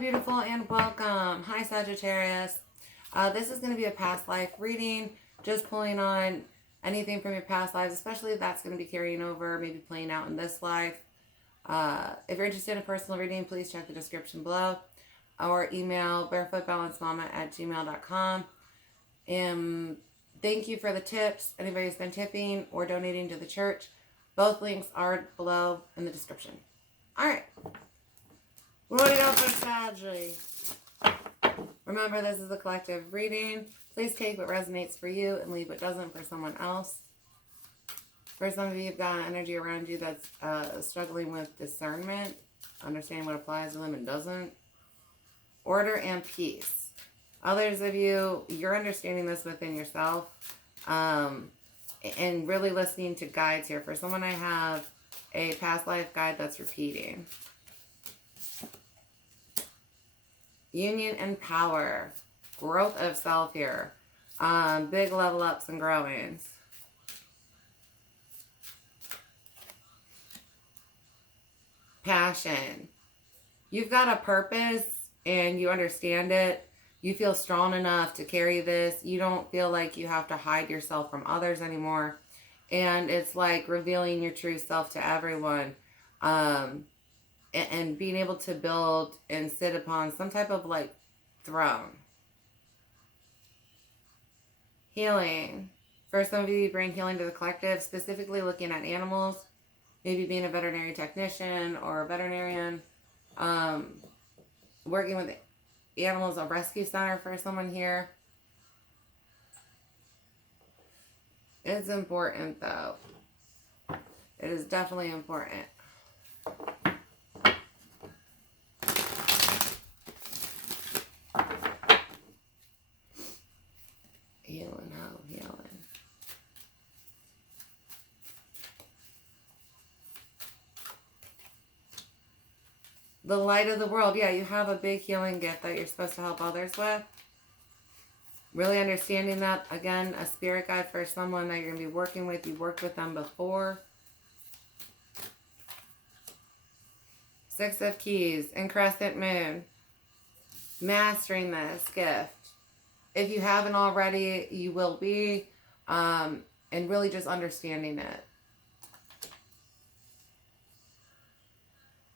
beautiful, and welcome. Hi, Sagittarius. This is going to be a past life reading, just pulling on anything from your past lives, especially if that's going to be carrying over, maybe playing out in this life. If you're interested in a personal reading, please check the description below or email barefootbalancedmama@gmail.com. And thank you for the tips. Anybody who's been tipping or donating to the church, both links are below in the description. All right. What do you got for Saggy? Remember, this is a collective reading. Please take what resonates for you and leave what doesn't for someone else. For some of you, you've got energy around you that's struggling with discernment, understanding what applies to them and doesn't. Order and peace. Others of you, you're understanding this within yourself and really listening to guides here. For someone, I have a past life guide that's repeating. Union and power. Growth of self here. Big level ups and growings. Passion. You've got a purpose and you understand it. You feel strong enough to carry this. You don't feel like you have to hide yourself from others anymore. And it's like revealing your true self to everyone. And being able to build and sit upon some type of like throne. Healing. For some of you, you bring healing to the collective, specifically looking at animals. Maybe being a veterinary technician or a veterinarian. Working with animals, a rescue center for someone here. It's important though. It is definitely important. Healing, oh, healing. The light of the world. Yeah, you have a big healing gift that you're supposed to help others with. Really understanding that. Again, a spirit guide for someone that you're going to be working with. You worked with them before. Six of Keys and Crescent Moon. Mastering this gift. If you haven't already, you will be. And really just understanding it.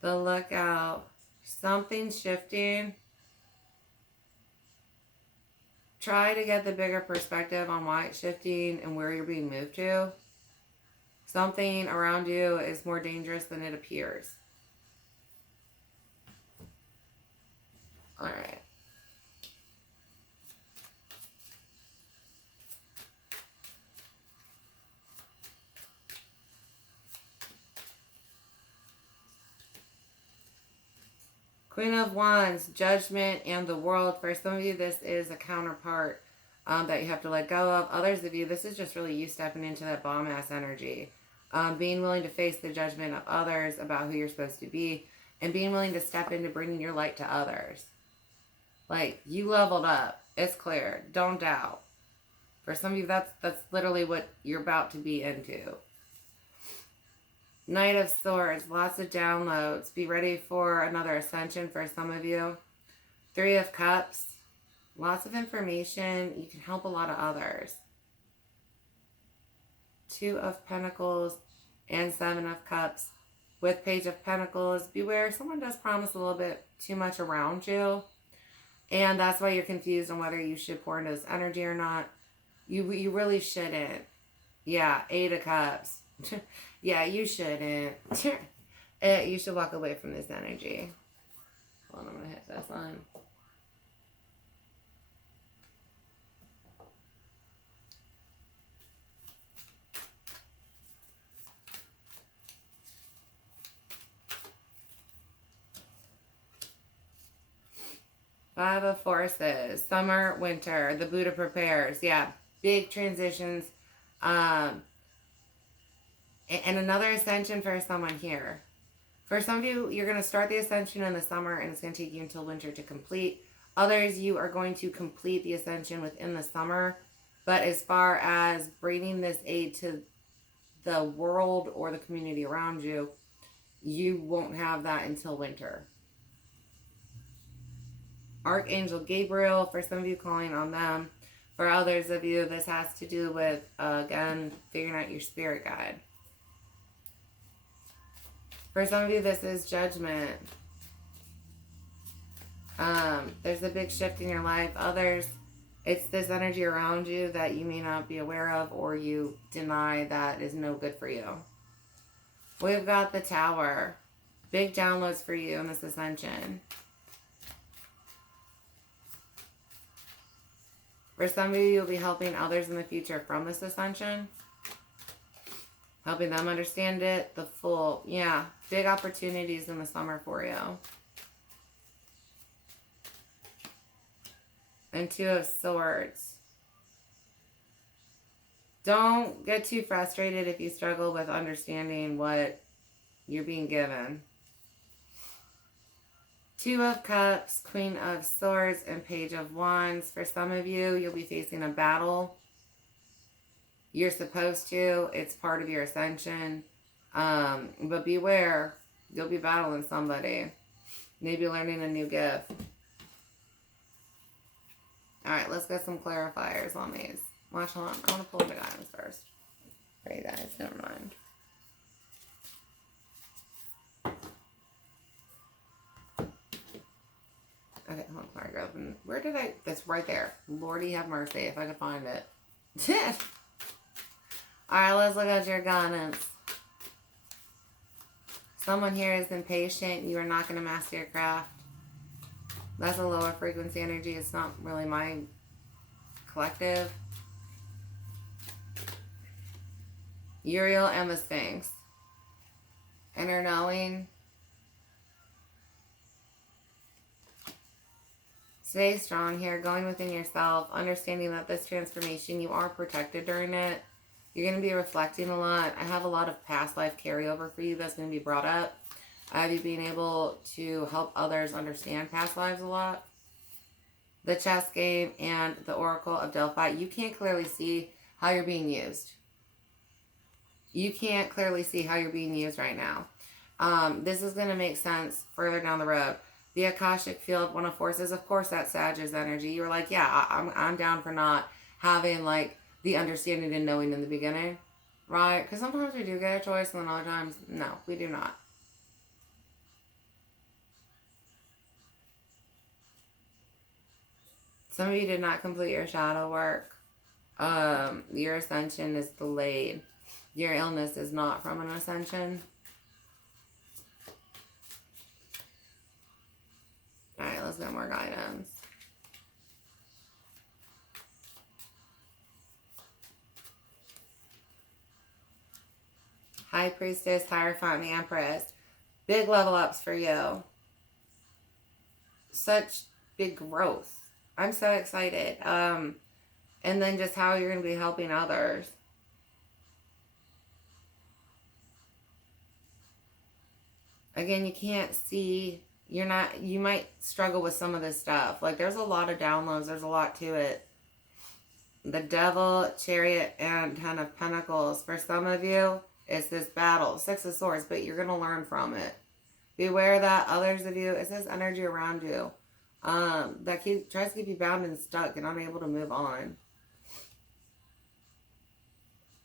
The Lookout. Something's shifting. Try to get the bigger perspective on why it's shifting and where you're being moved to. Something around you is more dangerous than it appears. All right. Queen of Wands, Judgment, and the World. For some of you, this is a counterpart that you have to let go of. Others of you, this is just really you stepping into that bomb-ass energy. Being willing to face the judgment of others about who you're supposed to be. And being willing to step into bringing your light to others. Like, you leveled up. It's clear. Don't doubt. For some of you, that's literally what you're about to be into. Knight of Swords, lots of downloads. Be ready for another ascension for some of you. Three of Cups, lots of information. You can help a lot of others. Two of Pentacles and Seven of Cups. With Page of Pentacles, beware, someone does promise a little bit too much around you. And that's why you're confused on whether you should pour into this energy or not. You really shouldn't. Yeah, Eight of Cups. Yeah, you shouldn't. You should walk away from this energy. Hold on, I'm going to hit this one. Five of Forces. Summer, winter. The Buddha prepares. Yeah, big transitions. And another ascension for someone here. For some of you, you're going to start the ascension in the summer and it's going to take you until winter to complete. Others, you are going to complete the ascension within the summer. But as far as bringing this aid to the world or the community around you, you won't have that until winter. Archangel Gabriel, for some of you calling on them. For others of you, this has to do with, again, figuring out your spirit guide. For some of you, this is judgment. There's a big shift in your life. Others, it's this energy around you that you may not be aware of or you deny that is no good for you. We've got the Tower. Big downloads for you in this ascension. For some of you, you'll be helping others in the future from this ascension. Helping them understand it. The full, yeah, big opportunities in the summer for you. And Two of Swords. Don't get too frustrated if you struggle with understanding what you're being given. Two of Cups, Queen of Swords, and Page of Wands. For some of you, you'll be facing a battle. You're supposed to. It's part of your ascension. But beware. You'll be battling somebody. Maybe learning a new gift. Alright, let's get some clarifiers on these. Watch, hold on. I want to pull the guidance first. For you guys, never mind. Okay, hold on, sorry, girl. Where did I... That's right there. Lordy have mercy if I could find it. Alright, let's look at your guidance. Someone here is impatient. You are not going to master your craft. That's a lower frequency energy. It's not really my collective. Uriel and the Sphinx. Inner knowing. Stay strong here. Going within yourself. Understanding that this transformation, you are protected during it. You're going to be reflecting a lot. I have a lot of past life carryover for you that's going to be brought up. I have you being able to help others understand past lives a lot. The chess game and the Oracle of Delphi. You can't clearly see how you're being used. You can't clearly see how you're being used right now. This is going to make sense further down the road. The Akashic Field, one of forces. Of course, that's Sag's energy. You're like, yeah, I'm down for not having like the understanding and knowing in the beginning. Right? Because sometimes we do get a choice and then other times, no, we do not. Some of you did not complete your shadow work. Your ascension is delayed. Your illness is not from an ascension. Alright, let's get more guidance. High Priestess, Hierophant, and the Empress. Big level ups for you. Such big growth. I'm so excited. And then just how you're going to be helping others. Again, you can't see. You might struggle with some of this stuff. Like, there's a lot of downloads. There's a lot to it. The Devil, Chariot, and Ten of Pentacles. For some of you, it's this battle. Six of Swords, but you're going to learn from it. Beware that others of you, it says energy around you. That tries to keep you bound and stuck and unable to move on.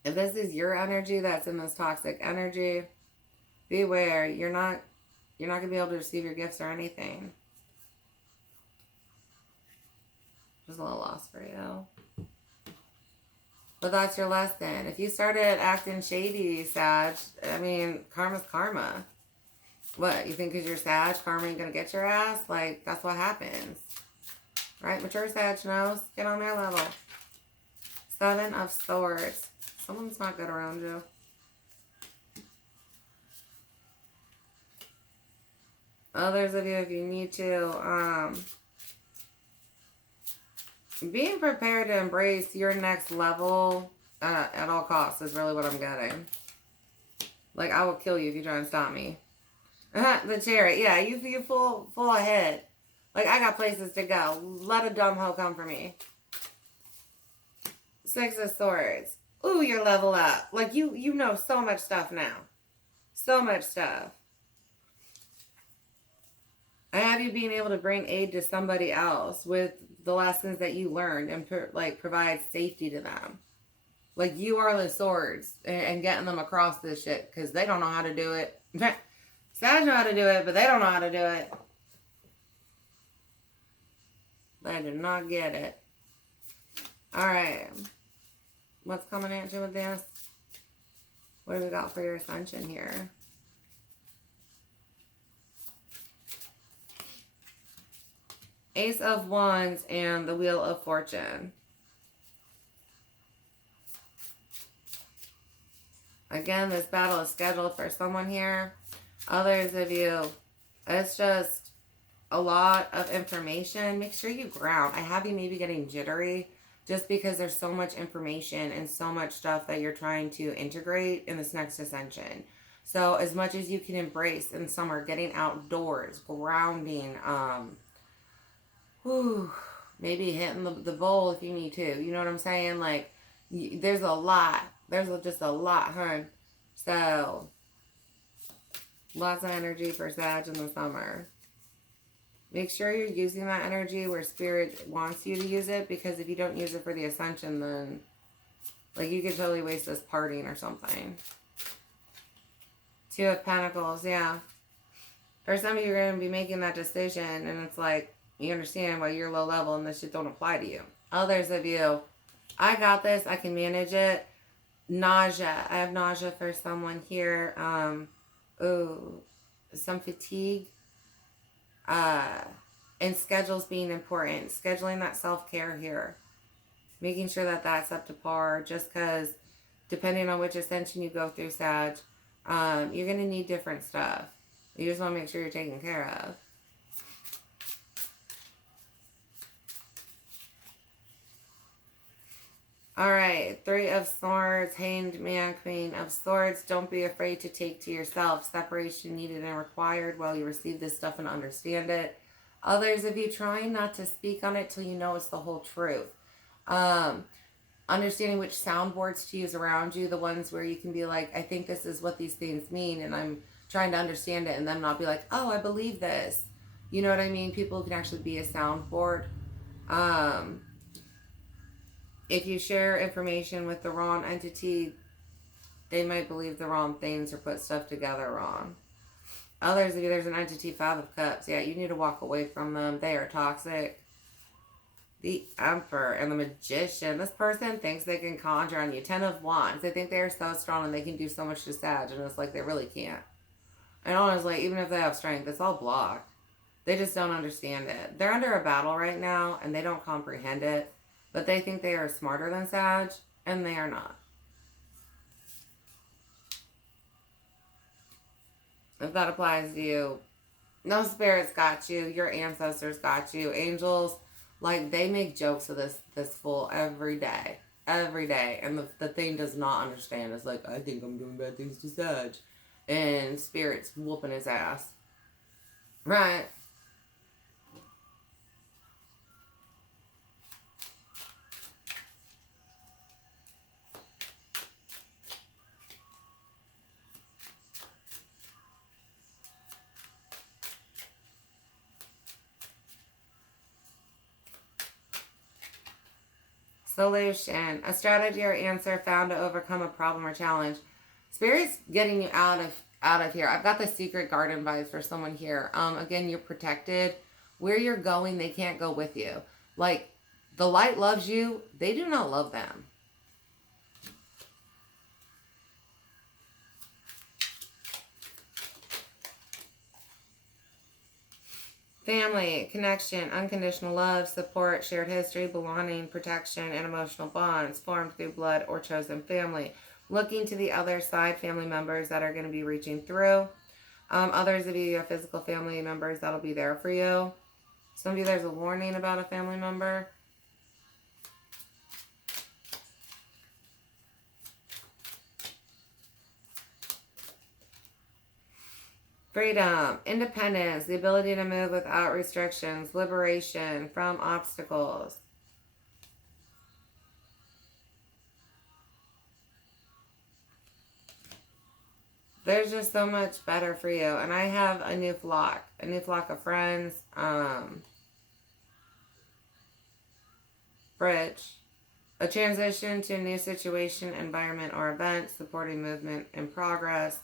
If this is your energy that's in this toxic energy, beware. You're not going to be able to receive your gifts or anything. Just a little loss for you. But that's your lesson. If you started acting shady, Sag, I mean, karma's karma. What, you think because you're Sag, karma ain't going to get your ass? Like, that's what happens. Right? Mature Sag knows. Get on their level. Seven of Swords. Someone's not good around you. Others of you, if you need to, being prepared to embrace your next level at all costs is really what I'm getting. Like, I will kill you if you try and stop me. The Chariot. Yeah, you full ahead. Like, I got places to go. Let a dumb hoe come for me. Six of Swords. Ooh, you're level up. Like, you know so much stuff now. So much stuff. I have you being able to bring aid to somebody else with the lessons that you learned and provide safety to them. Like you are the swords and getting them across this shit because they don't know how to do it. Sag know how to do it, but they don't know how to do it. They do not get it. All right. What's coming at you with this? What do we got for your ascension here? Ace of Wands and the Wheel of Fortune. Again, this battle is scheduled for someone here. Others of you, it's just a lot of information. Make sure you ground. I have you maybe getting jittery just because there's so much information and so much stuff that you're trying to integrate in this next ascension. So as much as you can embrace in summer, getting outdoors, grounding, maybe hitting the bowl if you need to. You know what I'm saying? Like, there's a lot. There's just a lot, hun. So, lots of energy for Sag in the summer. Make sure you're using that energy where Spirit wants you to use it, because if you don't use it for the ascension, then, like, you could totally waste this partying or something. Two of Pentacles, yeah. For some of you, you're going to be making that decision, and it's like, you understand why you're low level and this shit don't apply to you. Others of you, I got this, I can manage it. Nausea. I have nausea for someone here. Some fatigue. And schedules being important. Scheduling that self-care here. Making sure that that's up to par, just because depending on which ascension you go through, Sag, you're going to need different stuff. You just want to make sure you're taken care of. All right, Three of Swords, Hanged Man, Queen of Swords. Don't be afraid to take to yourself. Separation needed and required while you receive this stuff and understand it. Others of you trying not to speak on it till you know it's the whole truth. Understanding which soundboards to use around you, the ones where you can be like, I think this is what these things mean, and I'm trying to understand it, and then not be like, oh, I believe this. You know what I mean? People can actually be a soundboard. If you share information with the wrong entity, they might believe the wrong things or put stuff together wrong. Others of you, there's an entity, Five of Cups. Yeah, you need to walk away from them. They are toxic. The Emperor and the Magician. This person thinks they can conjure on you. Ten of Wands. They think they are so strong and they can do so much to Sag, and it's like they really can't. And honestly, even if they have strength, it's all blocked. They just don't understand it. They're under a battle right now, and they don't comprehend it. But they think they are smarter than Sag, and they are not. If that applies to you, no, spirits got you. Your ancestors got you. Angels, like, they make jokes of this fool every day. Every day. And the thing does not understand. It's like, I think I'm doing bad things to Sag. And Spirit's whooping his ass. Right. Solution. A strategy or answer found to overcome a problem or challenge. Spirit's getting you out of here. I've got the secret garden vibes for someone here. Again, you're protected. Where you're going, they can't go with you. Like, the light loves you. They do not love them. Family, connection, unconditional love, support, shared history, belonging, protection, and emotional bonds formed through blood or chosen family. Looking to the other side, family members that are going to be reaching through. Others of you have physical family members that'll be there for you. Some of you, there's a warning about a family member. Freedom, independence, the ability to move without restrictions, liberation from obstacles. there's just so much better for you. And I have a new flock of friends. Bridge. A transition to a new situation, environment, or event, supporting movement in progress.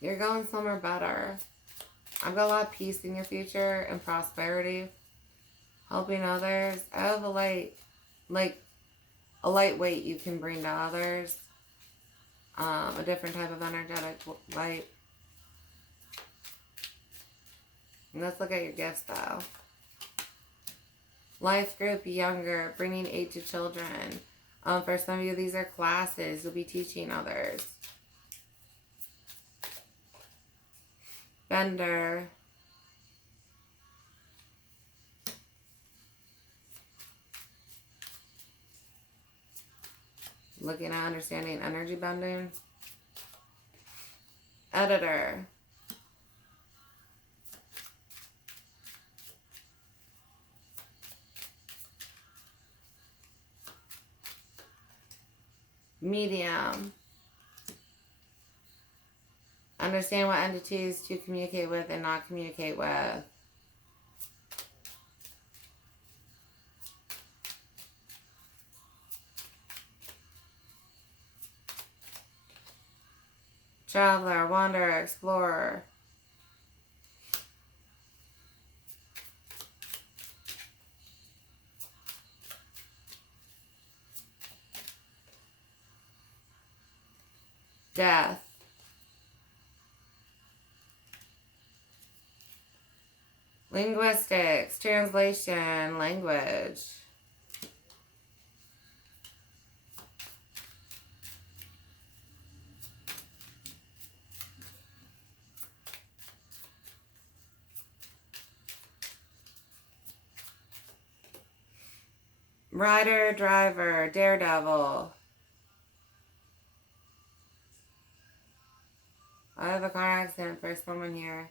You're going somewhere better. I've got a lot of peace in your future and prosperity. Helping others. I have a light, like a lightweight you can bring to others. A different type of energetic light. And let's look at your gifts though. Life group younger, bringing aid to children. For some of you, these are classes. You'll be teaching others. Bender. Looking at understanding energy bending. Editor. Medium. Understand what entities to communicate with and not communicate with. Traveler, wanderer, explorer. Death. Linguistics, translation, language. Rider, driver, daredevil. I have a car accident for someone here.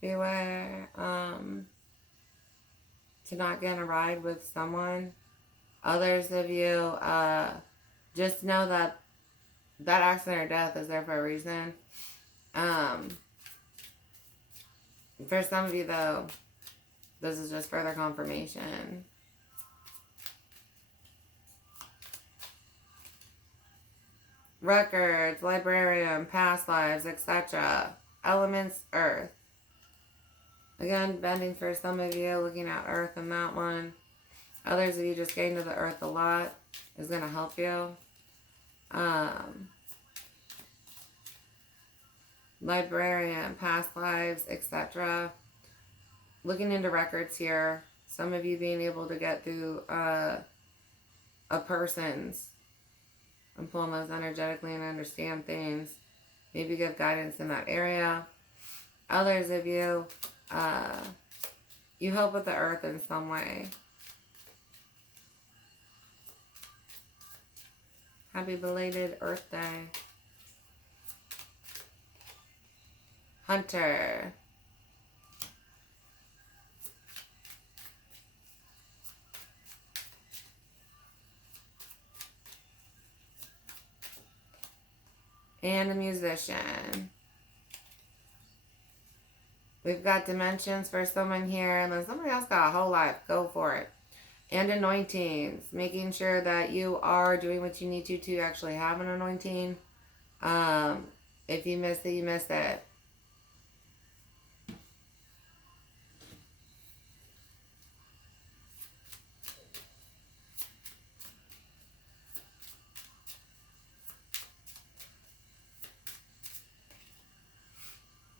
Beware to not get in a ride with someone. Others of you, just know that that accident or death is there for a reason. For some of you, though, this is just further confirmation. Records, librarian, past lives, etc. Elements, earth. Again, bending for some of you, looking at earth in that one. Others of you just getting to the earth a lot is going to help you. Librarian, past lives, etc. Looking into records here. Some of you being able to get through a person's. I'm pulling those energetically and understand things. Maybe give guidance in that area. Others of you, you help with the earth in some way. Happy belated Earth Day. Hunter. And a musician. We've got dimensions for someone here, and then somebody else got a whole life. Go for it. And anointings. Making sure that you are doing what you need to actually have an anointing. If you missed it, you missed it.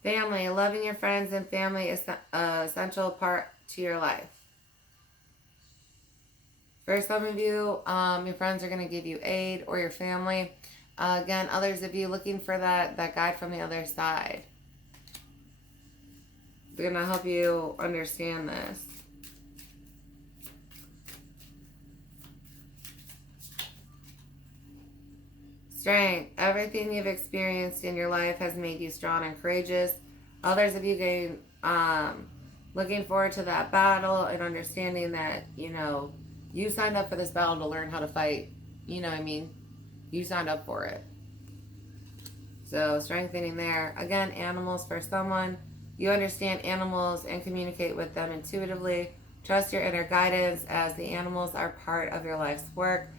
Family. Loving your friends and family is an essential part to your life. For some of you, your friends are going to give you aid, or your family. Again, others of you looking for that guide from the other side. They're going to help you understand this. Strength. Everything you've experienced in your life has made you strong and courageous. Others of you gain Looking forward to that battle and understanding that, you know, you signed up for this battle to learn how to fight. You know what I mean? You signed up for it. So strengthening there. Again, animals for someone. You understand animals and communicate with them intuitively. Trust your inner guidance as the animals are part of your life's work.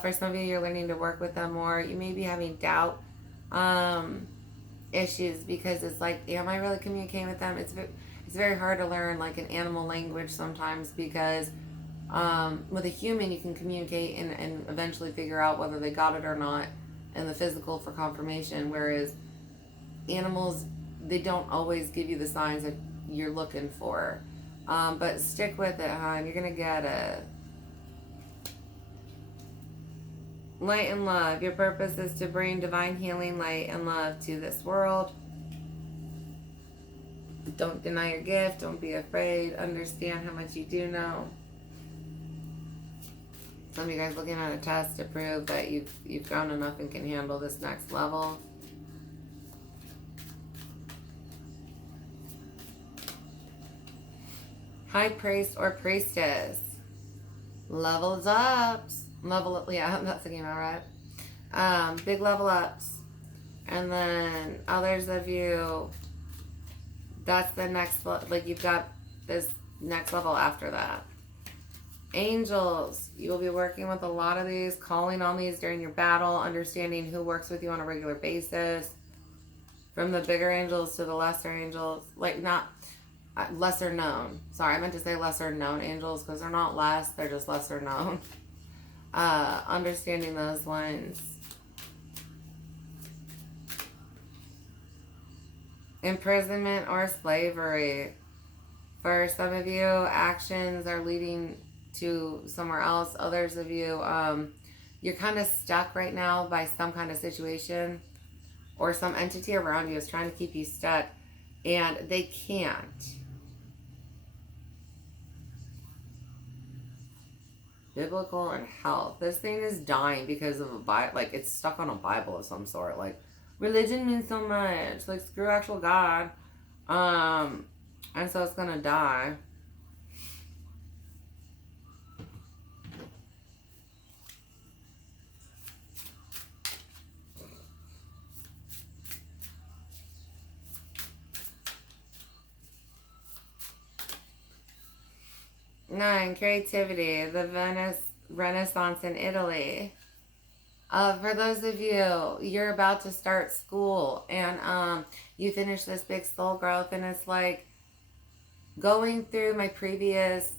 For some of you, you're learning to work with them more. You may be having doubt issues because it's like, am I really communicating with them? It's very hard to learn like an animal language sometimes because with a human you can communicate and eventually figure out whether they got it or not in the physical for confirmation, whereas animals, they don't always give you the signs that you're looking for. But stick with it, hon. You're gonna get it. Light and love. Your purpose is to bring divine healing, light, and love to this world. Don't deny your gift. Don't be afraid. Understand how much you do know. Some of you guys looking at a test to prove that you've grown enough and can handle this next level. High priest or priestess. Levels ups. Yeah, I'm not thinking about right. Big level ups. And then others of you, that's the next, like you've got this next level after that. Angels, you will be working with a lot of these, calling on these during your battle, understanding who works with you on a regular basis. From the bigger angels to the lesser angels, like not lesser known. Sorry, I meant to say lesser known angels because they're not less, they're just lesser known. Understanding those ones. Imprisonment or slavery. For some of you, actions are leading to somewhere else. Others of you, you're kind of stuck right now by some kind of situation, or some entity around you is trying to keep you stuck and they can't. Biblical and health. This thing is dying because of a Bible. Like, it's stuck on a Bible of some sort. Like, religion means so much. Like, screw actual God. And so it's gonna die. Nine, creativity. The Renaissance in Italy. For those of you, you're about to start school and you finish this big soul growth, and it's like going through my previous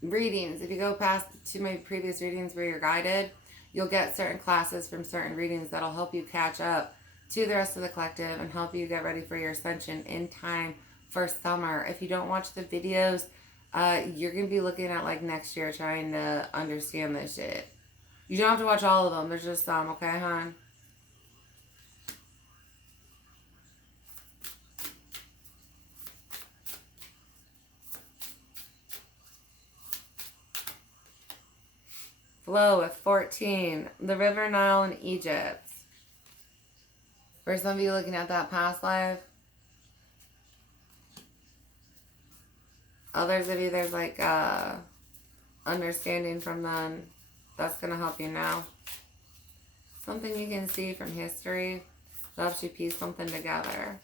readings. If you go past to my previous readings where you're guided, you'll get certain classes from certain readings that'll help you catch up to the rest of the collective and help you get ready for your ascension in time for summer. If you don't watch the videos, you're going to be looking at like next year trying to understand this shit. You don't have to watch all of them. There's just some, okay, hon? Flow with 14. The River Nile in Egypt. For some of you looking at that past life. Others of you, there's like understanding from them. That's going to help you now. Something you can see from history that helps you piece something together.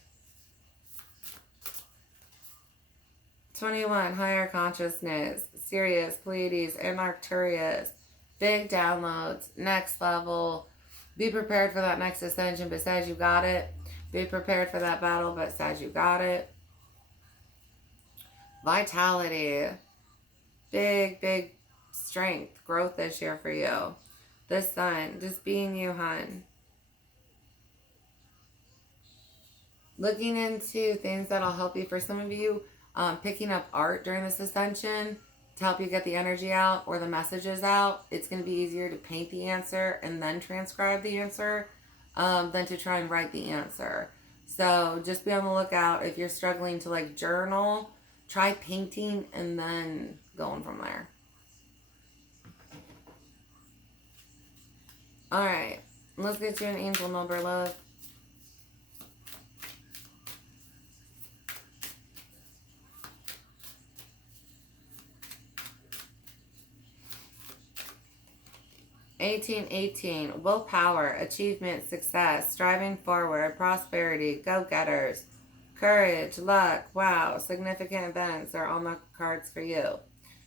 21, higher consciousness. Sirius, Pleiades, and Arcturus. Big downloads. Next level. Be prepared for that next ascension, but says you got it. Be prepared for that battle, but says you got it. Vitality. Big strength. Growth this year for you. The sun. Just being you, hun. Looking into things that'll help you. For some of you, picking up art during this ascension to help you get the energy out or the messages out. It's going to be easier to paint the answer and then transcribe the answer than to try and write the answer. So just be on the lookout. If you're struggling to like journal, try painting and then going from there. All right, let's get you an angel number, love. 1818, willpower, achievement, success, striving forward, prosperity, go-getters, courage, luck, wow, significant events are on the cards for you.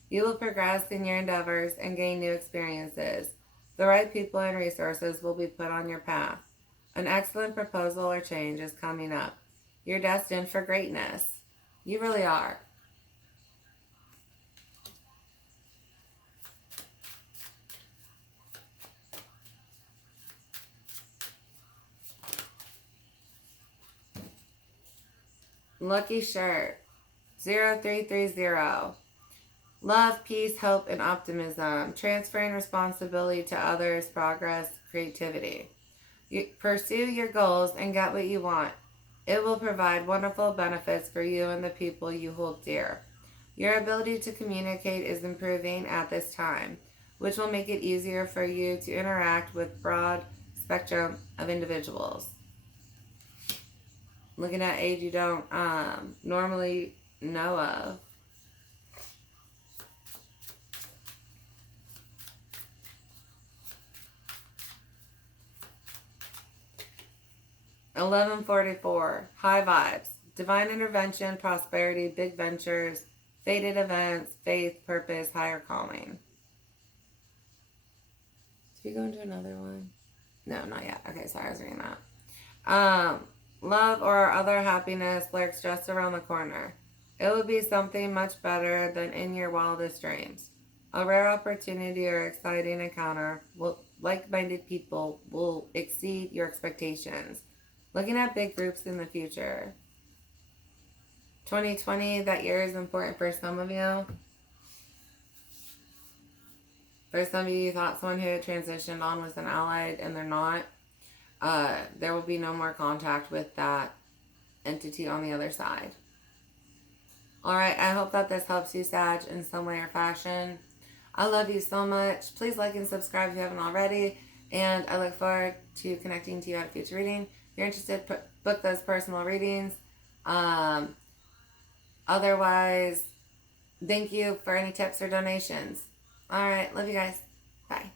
You will progress in your endeavors and gain new experiences. The right people and resources will be put on your path. An excellent proposal or change is coming up. You're destined for greatness. You really are. Lucky shirt 0330. Love, peace, hope, and optimism. Transferring responsibility to others, progress, creativity. You pursue your goals and get what you want. It will provide wonderful benefits for you and the people you hold dear. Your ability to communicate is improving at this time, which will make it easier for you to interact with broad spectrum of individuals. Looking at age you don't normally know of. $11.44. High vibes. Divine intervention, prosperity, big ventures, fated events, faith, purpose, higher calling. Did we go into another one? No, not yet. Okay, sorry, I was reading that. Love or other happiness lurks just around the corner. It will be something much better than in your wildest dreams. A rare opportunity or exciting encounter will like-minded people will exceed your expectations. Looking at big groups in the future. 2020, that year is important for some of you. For some of you, thought someone who had transitioned on was an ally and they're not. There will be no more contact with that entity on the other side. Alright, I hope that this helps you, Sag, in some way or fashion. I love you so much. Please like and subscribe if you haven't already. And I look forward to connecting to you at a future reading. If you're interested, book those personal readings. Otherwise, thank you for any tips or donations. Alright, love you guys. Bye.